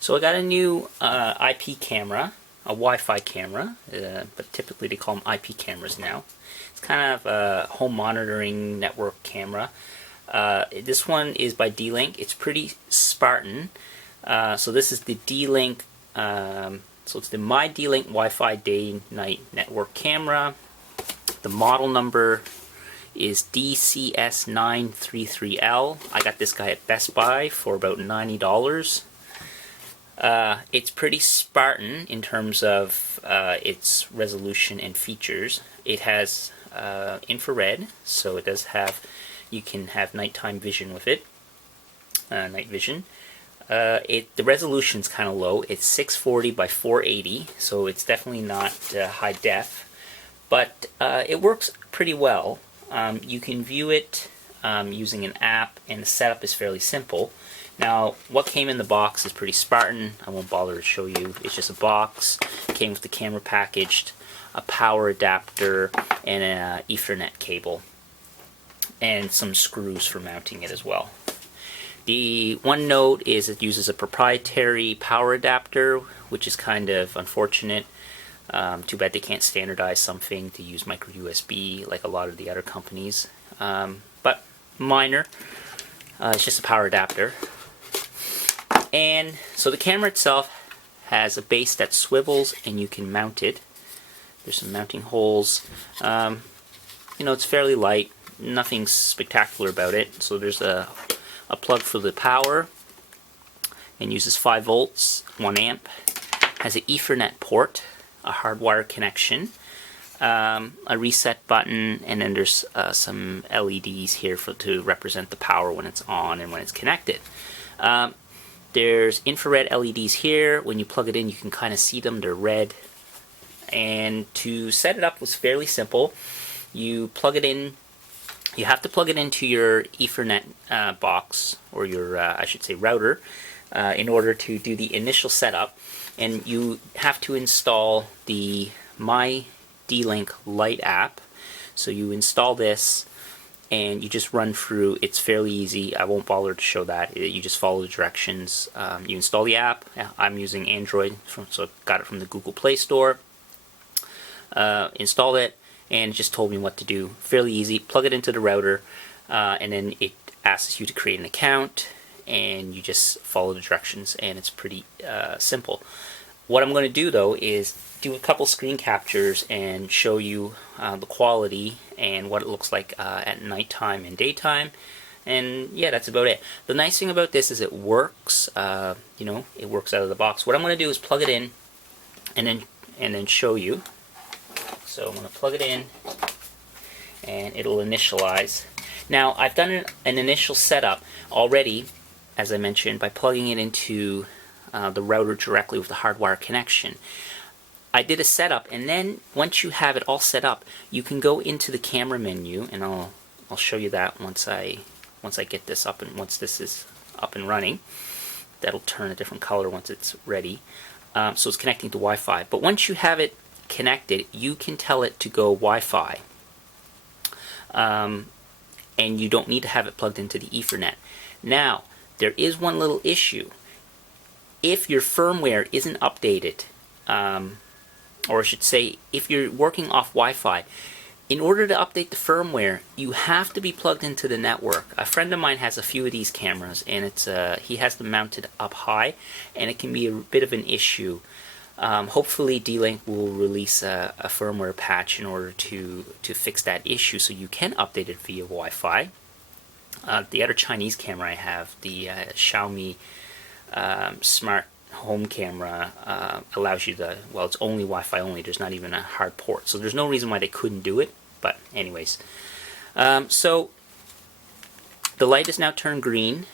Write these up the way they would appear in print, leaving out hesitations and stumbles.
So I got a new IP camera, a Wi-Fi camera, but typically they call them IP cameras now. It's kind of a home monitoring network camera. This one is by D-Link. It's pretty Spartan. So this is the D-Link, so it's the My D-Link Wi-Fi Day-Night Network Camera. The model number is DCS-933L. I got this guy at Best Buy for about $90. It's pretty Spartan in terms of its resolution and features. It has infrared, so it does have, you can have nighttime vision with it, night vision. The resolution's kind of low. It's 640 by 480, so it's definitely not high def, but it works pretty well. You can view it using an app, and the setup is fairly simple. Now, what came in the box is pretty Spartan. I won't bother to show you. It's just a box. It came with the camera packaged, a power adapter, and an Ethernet cable, and some screws for mounting it as well. The one note is it uses a proprietary power adapter, which is kind of unfortunate. Too bad they can't standardize something to use micro USB like a lot of the other companies. But minor. It's just a power adapter. And so the camera itself has a base that swivels and you can mount it. There's some mounting holes. You know, it's fairly light. Nothing spectacular about it. So there's a plug for the power, and uses 5 volts, 1 amp. Has an Ethernet port, a hardwire connection, a reset button, and then there's some LEDs here to represent the power when it's on and when it's connected. There's infrared LEDs here. When you plug it in, you can kind of see them. They're red. And to set it up was fairly simple. You plug it in. You have to plug it into your Ethernet box, or your, I should say, router, in order to do the initial setup. And you have to install the My D-Link Lite app. So you install this, and you just run through. It's fairly easy. I won't bother to show that. You just follow the directions. You install the app. I'm using Android, so I got it from the Google Play Store. Installed it, and it just told me what to do. Fairly easy. Plug it into the router, and then it asks you to create an account, and you just follow the directions, and it's pretty simple. What I'm going to do though is do a couple screen captures and show you the quality and what it looks like at nighttime and daytime. And yeah, that's about it. The nice thing about this is it works. You know, it works out of the box. What I'm going to do is plug it in, and then show you. So I'm going to plug it in, and it'll initialize. Now, I've done an initial setup already, as I mentioned, by plugging it into the router directly with the hardwire connection. I did a setup, and then once you have it all set up, you can go into the camera menu, and I'll show you that once I get this up, and once this is up and running. That'll turn a different color once it's ready. So it's connecting to Wi-Fi. But once you have it connected, you can tell it to go Wi-Fi, and you don't need to have it plugged into the Ethernet. Now, there is one little issue. If your firmware isn't updated, or I should say, if you're working off Wi-Fi, in order to update the firmware, you have to be plugged into the network. A friend of mine has a few of these cameras, and it's he has them mounted up high, and it can be a bit of an issue. Hopefully D-Link will release a firmware patch in order to fix that issue, so you can update it via Wi-Fi. The other Chinese camera I have, the Xiaomi smart home camera, allows you to, well, it's only Wi-Fi only. There's not even a hard port, so there's no reason why they couldn't do it. But anyways, so the light is now turned green.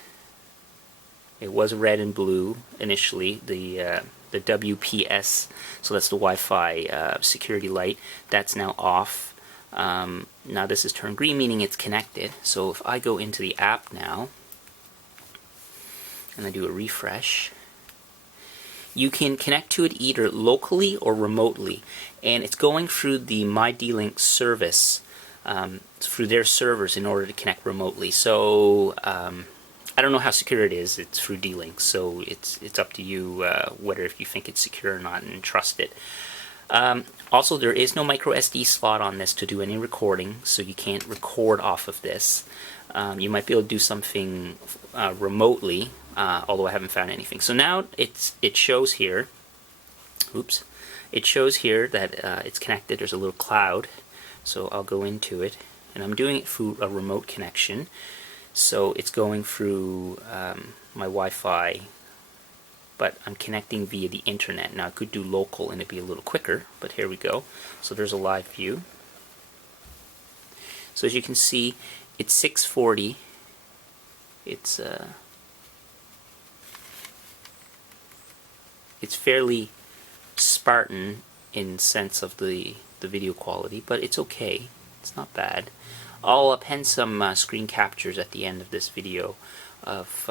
It was red and blue initially. The WPS, so that's the Wi-Fi security light, that's now off. Now this is turned green, meaning it's connected. So if I go into the app now and I do a refresh, you can connect to it either locally or remotely, and it's going through the My D-Link service, through their servers in order to connect remotely. So I don't know how secure it is. It's through D-Link, so it's up to you whether if you think it's secure or not and trust it. Also, there is no micro SD slot on this to do any recording, so you can't record off of this. You might be able to do something remotely, although I haven't found anything. So now it shows here. Oops. It shows here that it's connected. There's a little cloud, so I'll go into it, and I'm doing it through a remote connection. So it's going through my Wi-Fi, but I'm connecting via the internet. Now I could do local and it'd be a little quicker, but here we go. So there's a live view. So as you can see, it's 640. It's fairly Spartan in sense of the video quality, but it's okay. It's not bad. I'll append some screen captures at the end of this video of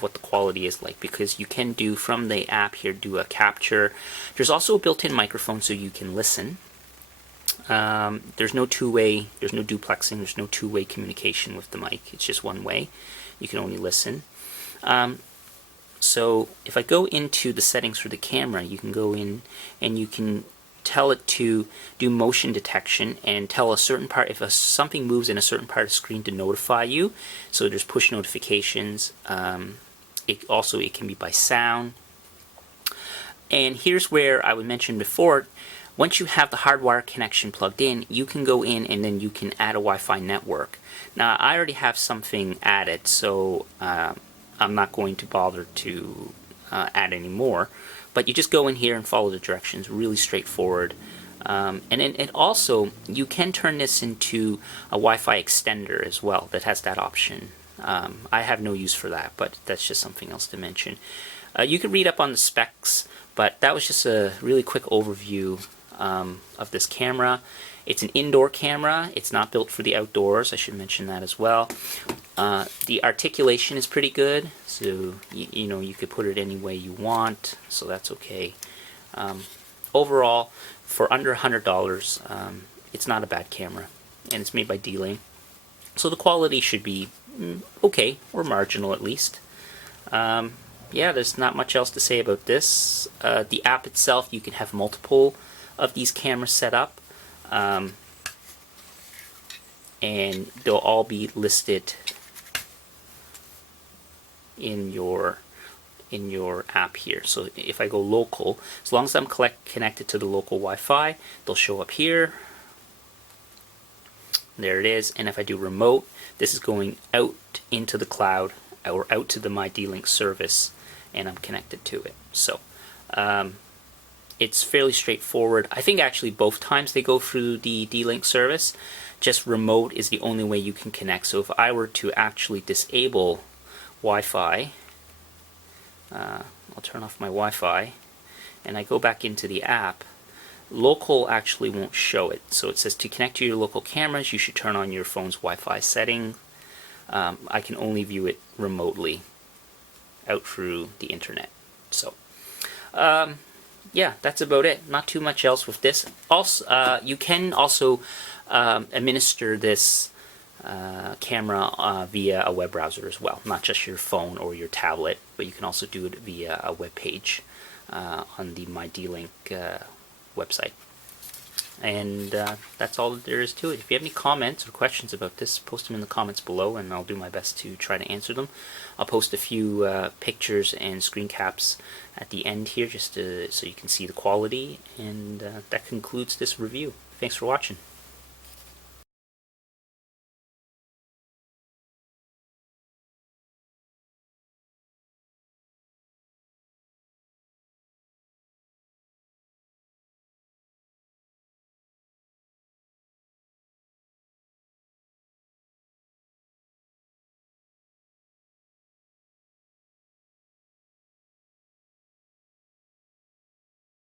what the quality is like, because you can do from the app here, do a capture. There's also a built-in microphone so you can listen. There's no two-way, there's no duplexing, there's no two-way communication with the mic. It's just one way. You can only listen. So if I go into the settings for the camera, you can go in and you can tell it to do motion detection and tell a certain part, if something moves in a certain part of the screen, to notify you. So there's push notifications. It can be by sound. And here's where I would mention before, once you have the hardwire connection plugged in, you can go in and then you can add a Wi-Fi network. Now I already have something added, so I'm not going to bother to add any more. But you just go in here and follow the directions, really straightforward. And then also, you can turn this into a Wi-Fi extender as well that has that option. I have no use for that, but that's just something else to mention. You can read up on the specs, but that was just a really quick overview of this camera. It's an indoor camera. It's not built for the outdoors. I should mention that as well. The articulation is pretty good, so you know, you could put it any way you want, so that's okay. Overall, for under $100, it's not a bad camera, and it's made by D-Link, so the quality should be okay, or marginal at least. Yeah, there's not much else to say about this. The app itself, you can have multiple of these cameras set up, and they'll all be listed in your app here. So if I go local, as long as I'm connected to the local Wi-Fi, they'll show up here. There it is. And if I do remote, this is going out into the cloud or out to my D-Link service, and I'm connected to it. So it's fairly straightforward. I think actually both times they go through the D-Link service. Just remote is the only way you can connect. So if I were to actually disable Wi-Fi, I'll turn off my Wi-Fi, and I go back into the app, local actually won't show it. So it says to connect to your local cameras, you should turn on your phone's Wi-Fi setting. I can only view it remotely out through the internet. So yeah, that's about it. Not too much else with this. Also, you can also administer this camera via a web browser as well, not just your phone or your tablet, but you can also do it via a web page on the My D-Link website. And that's all there is to it. If you have any comments or questions about this, post them in the comments below, and I'll do my best to try to answer them. I'll post a few pictures and screen caps at the end here, just so you can see the quality. And that concludes this review. Thanks for watching.